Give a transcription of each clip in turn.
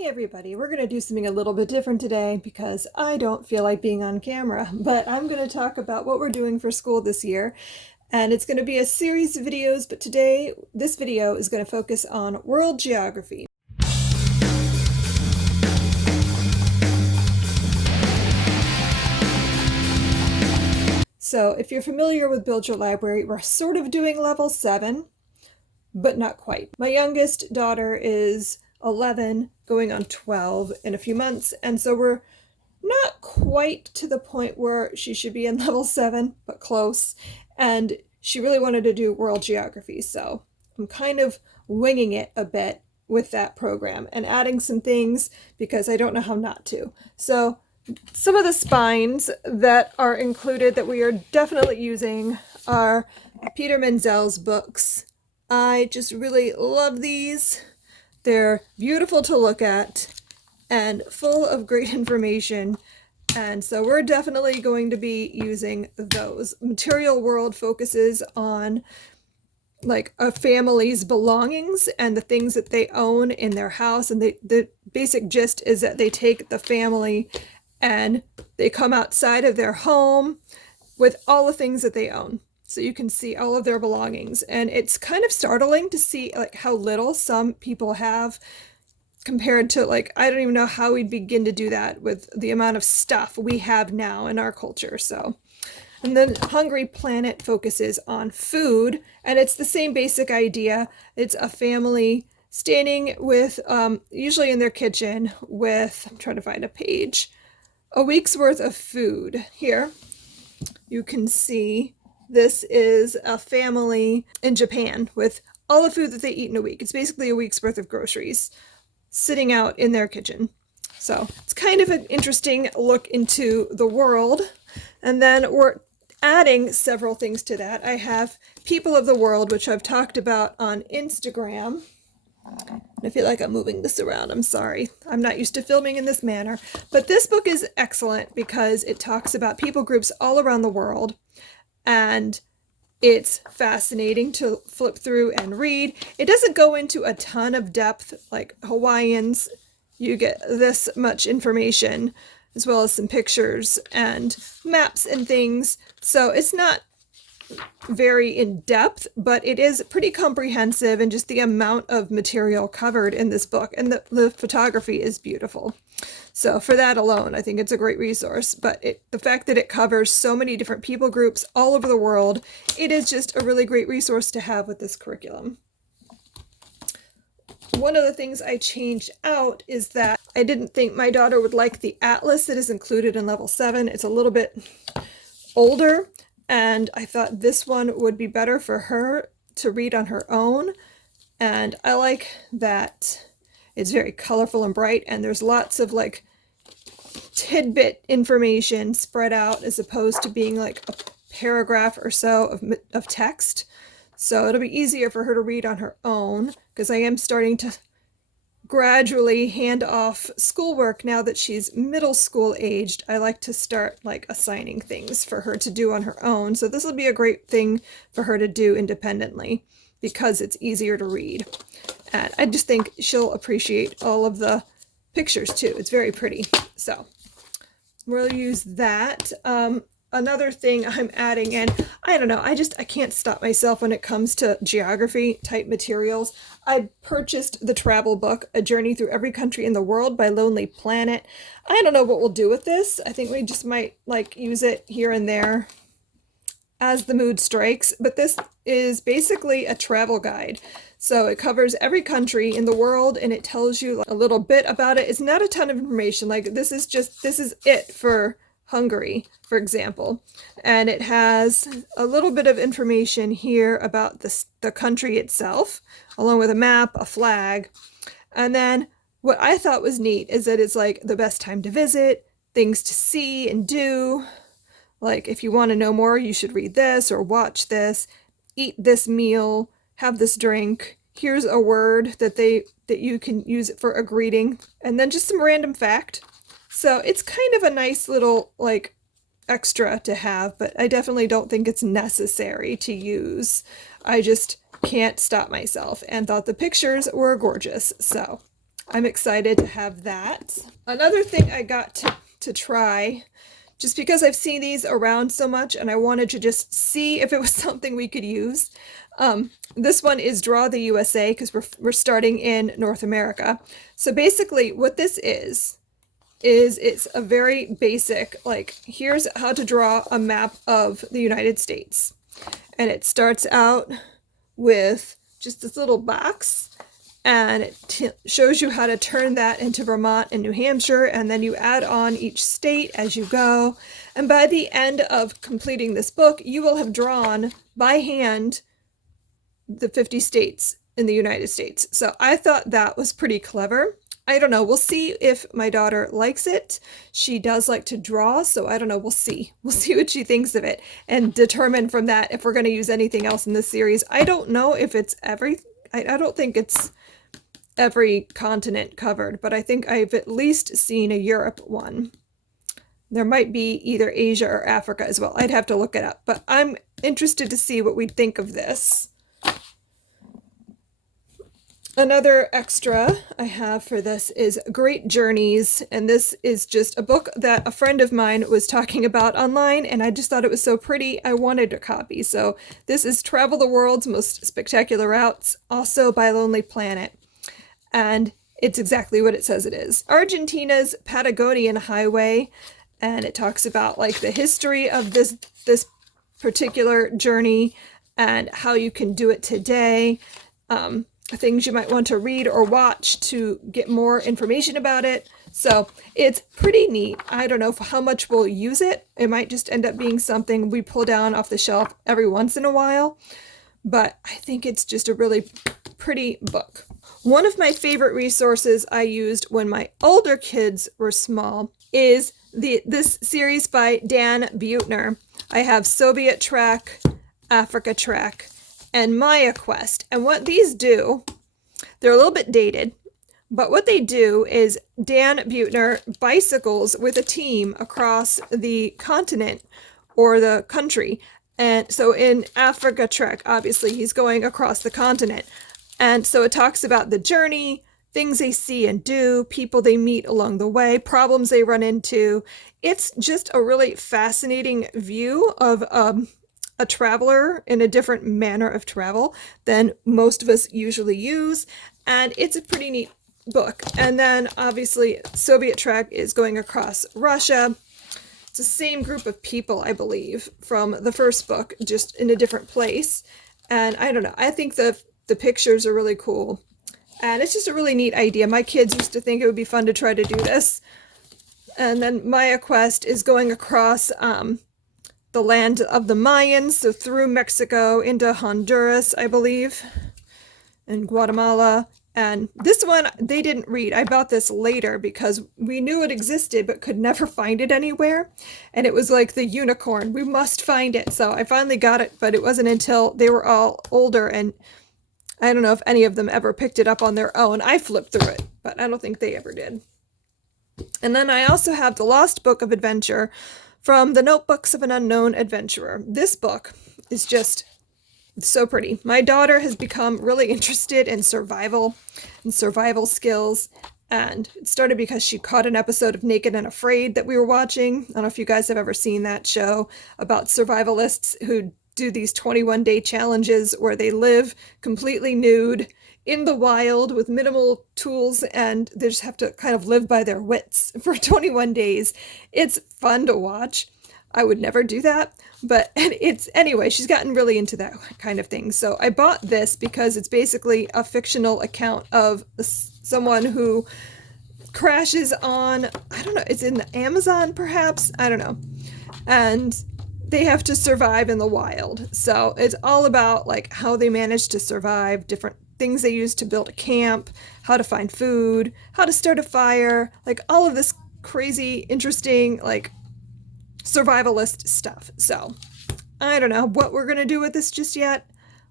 Hey everybody, we're going to do something a little bit different today because I don't feel like being on camera, but I'm going to talk about what we're doing for school this year. And it's going to be a series of videos, but today this video is going to focus on world geography. So if you're familiar with Build Your Library, we're sort of doing level 7, but not quite. My youngest daughter is 11, going on 12 in a few months, and so we're not quite to the point where she should be in level 7, but close. And she really wanted to do world geography, so I'm kind of winging it a bit with that program and adding some things because I don't know how not to. So some of the spines that are included that we are definitely using are Peter Menzel's books. I just really love these. They're beautiful to look at and full of great information. And so we're definitely going to be using those. Material World focuses on like a family's belongings and the things that they own in their house. And the basic gist is that they take the family and they come outside of their home with all the things that they own. So you can see all of their belongings. And it's kind of startling to see like how little some people have compared to, like, I don't even know how we'd begin to do that with the amount of stuff we have now in our culture. So, and then Hungry Planet focuses on food, and it's the same basic idea. It's a family standing with, usually in their kitchen with, I'm trying to find a page, a week's worth of food. Here, you can see this is a family in Japan with all the food that they eat in a week. It's basically a week's worth of groceries sitting out in their kitchen. So it's kind of an interesting look into the world. And then we're adding several things to that. I have People of the World, which I've talked about on Instagram. I feel like I'm moving this around. I'm sorry. I'm not used to filming in this manner. But this book is excellent because it talks about people groups all around the world. And it's fascinating to flip through and read. It doesn't go into a ton of depth like Hawaiians. You get this much information as well as some pictures and maps and things. So it's not very in depth, but it is pretty comprehensive, and just the amount of material covered in this book, and the photography is beautiful. So for that alone, I think it's a great resource. But the fact that it covers so many different people groups all over the world, it is just a really great resource to have with this curriculum. One of the things I changed out is that I didn't think my daughter would like the atlas that is included in level 7. It's a little bit older, and I thought this one would be better for her to read on her own. And I like that it's very colorful and bright, and there's lots of like tidbit information spread out as opposed to being like a paragraph or so of text. So it'll be easier for her to read on her own, because I am starting to gradually hand off schoolwork now that she's middle school aged. I like to start like assigning things for her to do on her own. So this will be a great thing for her to do independently because it's easier to read. And I just think she'll appreciate all of the pictures too. It's very pretty. So we'll use that. Another thing I'm adding in, I don't know, I can't stop myself when it comes to geography type materials. I purchased the travel book, A Journey Through Every Country in the World by Lonely Planet. I don't know what we'll do with this. I think we just might like use it here and there as the mood strikes, but this is basically a travel guide. So it covers every country in the world, and it tells you a little bit about it. It's not a ton of information. Like this is it for Hungary, for example. And it has a little bit of information here about the country itself, along with a map, a flag. And then what I thought was neat is that it's like the best time to visit, things to see and do. Like if you want to know more, you should read this or watch this, eat this meal, have this drink. Here's a word that you can use it for a greeting, and then just some random fact. So it's kind of a nice little like extra to have, but I definitely don't think it's necessary to use. I just can't stop myself and thought the pictures were gorgeous. So I'm excited to have that. Another thing I got to try, just because I've seen these around so much and I wanted to just see if it was something we could use. This one is Draw the USA because we're starting in North America. So basically what this is it's a very basic, like, here's how to draw a map of the United States. And it starts out with just this little box, and it shows you how to turn that into Vermont and New Hampshire, and then you add on each state as you go. And by the end of completing this book, you will have drawn by hand the 50 states in the United States. So I thought that was pretty clever. I don't know. We'll see if my daughter likes it. She does like to draw, so I don't know. We'll see. We'll see what she thinks of it and determine from that if we're going to use anything else in this series. I don't know if it's I don't think it's every continent covered, but I think I've at least seen a Europe one. There might be either Asia or Africa as well. I'd have to look it up, but I'm interested to see what we think of this. Another extra I have for this is Great Journeys, and this is just a book that a friend of mine was talking about online, and I just thought it was so pretty I wanted a copy. So this is Travel the World's Most Spectacular Routes, also by Lonely Planet, and it's exactly what it says it is. Argentina's Patagonian Highway, and it talks about like the history of this particular journey and how you can do it today. Things you might want to read or watch to get more information about it. So it's pretty neat. I don't know how much we'll use it. It might just end up being something we pull down off the shelf every once in a while, but I think it's just a really pretty book. One of my favorite resources I used when my older kids were small is this series by Dan Buettner. I have Soviet Track, Africa Track, and Maya Quest. And what these do, they're a little bit dated, but what they do is Dan Buettner bicycles with a team across the continent or the country. And so in Africa Trek, obviously he's going across the continent. And so it talks about the journey, things they see and do, people they meet along the way, problems they run into. It's just a really fascinating view of a traveler in a different manner of travel than most of us usually use. And it's a pretty neat book. And then obviously Soviet Track is going across Russia. It's the same group of people, I believe, from the first book, just in a different place. And I don't know, I think the pictures are really cool. And it's just a really neat idea. My kids used to think it would be fun to try to do this. And then Maya Quest is going across the land of the Mayans, so through Mexico into Honduras, I believe, and Guatemala. And this one they didn't read. I bought this later because we knew it existed but could never find it anywhere. And it was like the unicorn. We must find it. So I finally got it, but it wasn't until they were all older, and I don't know if any of them ever picked it up on their own. I flipped through it, but I don't think they ever did. And then I also have The Lost Book of Adventure from the Notebooks of an Unknown Adventurer. This book is just so pretty. My daughter has become really interested in survival and survival skills. And it started because she caught an episode of Naked and Afraid that we were watching. I don't know if you guys have ever seen that show about survivalists who do these 21-day challenges where they live completely nude in the wild with minimal tools, and they just have to kind of live by their wits for 21 days. It's fun to watch. I would never do that, but anyway, she's gotten really into that kind of thing. So I bought this because it's basically a fictional account of someone who crashes on, I don't know, it's in the Amazon perhaps, I don't know, and they have to survive in the wild. So it's all about like how they manage to survive, different things they use to build a camp, how to find food, how to start a fire, like all of this crazy, interesting, like survivalist stuff. So I don't know what we're going to do with this just yet,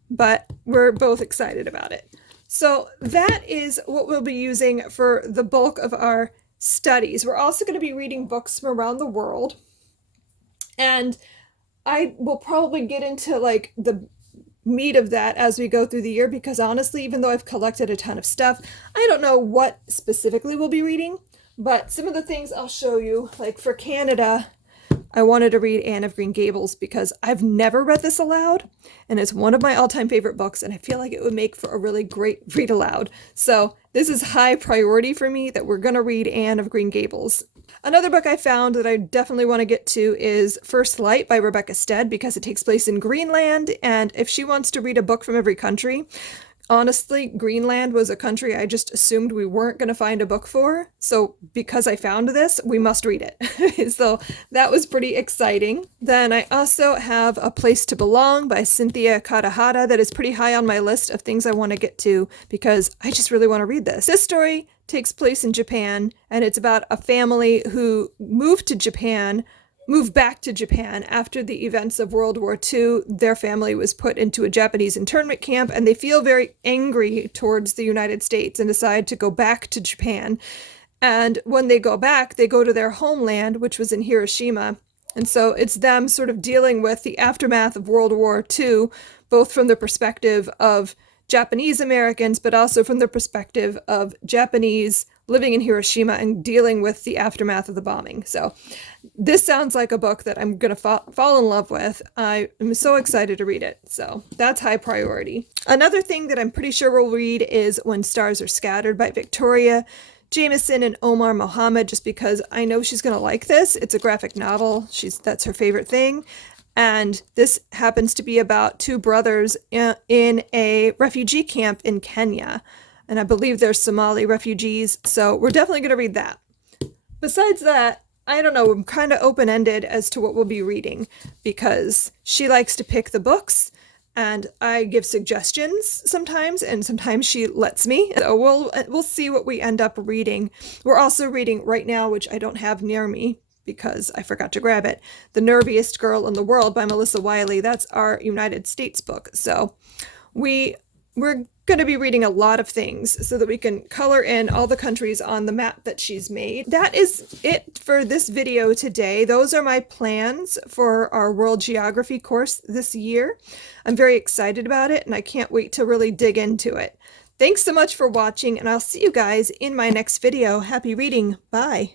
but we're both excited about it. So that is what we'll be using for the bulk of our studies. We're also going to be reading books from around the world, and I will probably get into like the meat of that as we go through the year, because honestly, even though I've collected a ton of stuff, I don't know what specifically we'll be reading, but some of the things I'll show you, like for Canada, I wanted to read Anne of Green Gables because I've never read this aloud, and it's one of my all-time favorite books, and I feel like it would make for a really great read aloud. So this is high priority for me that we're going to read Anne of Green Gables. Another book I found that I definitely want to get to is First Light by Rebecca Stead, because it takes place in Greenland, and if she wants to read a book from every country, honestly, Greenland was a country I just assumed we weren't going to find a book for. So because I found this, we must read it. So that was pretty exciting. Then I also have A Place to Belong by Cynthia Kadahata that is pretty high on my list of things I want to get to because I just really want to read this. This story takes place in Japan, and it's about a family who moved back to Japan after the events of World War II. Their family was put into a Japanese internment camp, and they feel very angry towards the United States and decide to go back to Japan. And when they go back, they go to their homeland, which was in Hiroshima. And so it's them sort of dealing with the aftermath of World War II, both from the perspective of Japanese Americans, but also from the perspective of Japanese living in Hiroshima and dealing with the aftermath of the bombing. So this sounds like a book that I'm going to fall in love with. I am so excited to read it. So that's high priority. Another thing that I'm pretty sure we'll read is When Stars Are Scattered by Victoria Jameson and Omar Mohammed, just because I know she's going to like this. It's a graphic novel. That's her favorite thing. And this happens to be about two brothers in a refugee camp in Kenya. And I believe they're Somali refugees. So we're definitely going to read that. Besides that, I don't know, I'm kind of open-ended as to what we'll be reading because she likes to pick the books and I give suggestions sometimes, and sometimes she lets me. So we'll see what we end up reading. We're also reading right now, which I don't have near me because I forgot to grab it, The Nerviest Girl in the World by Melissa Wiley. That's our United States book. So we're going to be reading a lot of things so that we can color in all the countries on the map that she's made. That is it for this video today. Those are my plans for our world geography course this year. I'm very excited about it and I can't wait to really dig into it. Thanks so much for watching, and I'll see you guys in my next video. Happy reading. Bye.